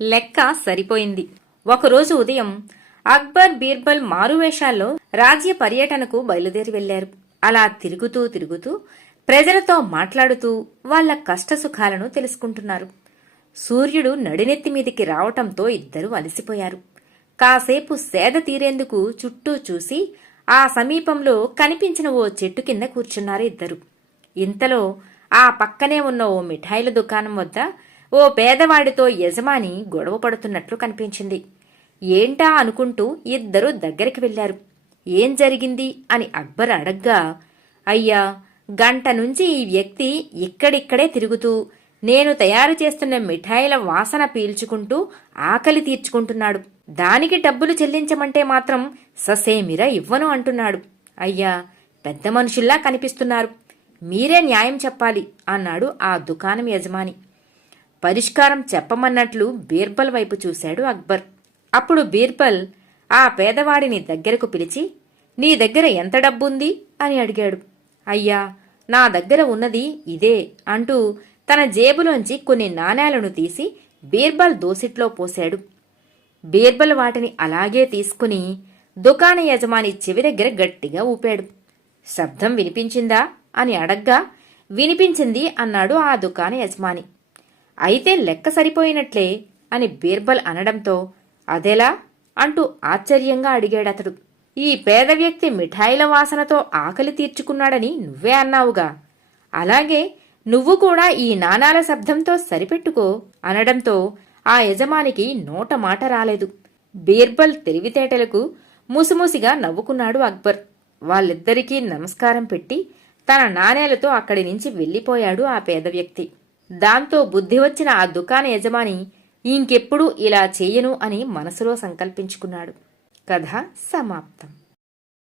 లెక్క సరిపోయింది. ఒకరోజు ఉదయం అక్బర్, బీర్బల్ మారువేషాల్లో రాజ్య పర్యటనకు బయలుదేరి వెళ్లారు. అలా తిరుగుతూ తిరుగుతూ ప్రజలతో మాట్లాడుతూ వాళ్ల కష్టసుఖాలను తెలుసుకుంటున్నారు. సూర్యుడు నడినెత్తి మీదికి రావటంతో ఇద్దరూ అలసిపోయారు. కాసేపు సేద తీరేందుకు చుట్టూ చూసి ఆ సమీపంలో కనిపించిన ఓ చెట్టు కింద కూర్చున్నారు ఇద్దరు. ఇంతలో ఆ పక్కనే ఉన్న ఓ మిఠాయిల దుకాణం వద్ద ఓ పేదవాడితో యజమాని గొడవ పడుతున్నట్లు కనిపించింది. ఏంటా అనుకుంటూ ఇద్దరూ దగ్గరికి వెళ్లారు. ఏం జరిగింది అని అక్బర్ అడగ్గా, అయ్యా, గంట నుంచి ఈ వ్యక్తి ఇక్కడిక్కడే తిరుగుతూ నేను తయారు చేస్తున్న మిఠాయిల వాసన పీల్చుకుంటూ ఆకలి తీర్చుకుంటున్నాడు. దానికి డబ్బులు చెల్లించమంటే మాత్రం ససేమిరా ఇవ్వను అంటున్నాడు. అయ్యా, పెద్ద మనుషుల్లా కనిపిస్తున్నారు, మీరే న్యాయం చెప్పాలి అన్నాడు ఆ దుకాణం యజమాని. పరిష్కారం చెప్పమన్నట్లు బీర్బల్ వైపు చూశాడు అక్బర్. అప్పుడు బీర్బల్ ఆ పేదవాడిని దగ్గరకు పిలిచి, నీ దగ్గర ఎంత డబ్బుంది అని అడిగాడు. అయ్యా, నా దగ్గర ఉన్నది ఇదే అంటూ తన జేబులోంచి కొన్ని నాణేలను తీసి బీర్బల్ దోసిట్లో పోశాడు. బీర్బల్ వాటిని అలాగే తీసుకుని దుకాణ యజమాని చెవి దగ్గర గట్టిగా ఊపాడు. శబ్దం వినిపించిందా అని అడగ్గా, వినిపించింది అన్నాడు ఆ దుకాణ యజమాని. అయితే లెక్క సరిపోయినట్లే అని బీర్బల్ అనడంతో, అదెలా అంటూ ఆశ్చర్యంగా అడిగాడతడు. ఈ పేద వ్యక్తి మిఠాయిల వాసనతో ఆకలి తీర్చుకున్నాడని నువ్వే అన్నావుగా, అలాగే నువ్వు కూడా ఈ నాణాల శబ్దంతో సరిపెట్టుకో అనడంతో ఆ యజమానికి నోట మాట రాలేదు. బీర్బల్ తెలివితేటలకు ముసిముసిగా నవ్వుకున్నాడు అక్బర్. వాళ్ళిద్దరికీ నమస్కారం పెట్టి తన నాణేలతో అక్కడి నుంచి వెళ్లిపోయాడు ఆ పేద వ్యక్తి. దాంతో బుద్ధి వచ్చిన ఆ దుకాణ యజమాని ఇంకెప్పుడూ ఇలా చెయ్యను అని మనసులో సంకల్పించుకున్నాడు. కథ సమాప్తం.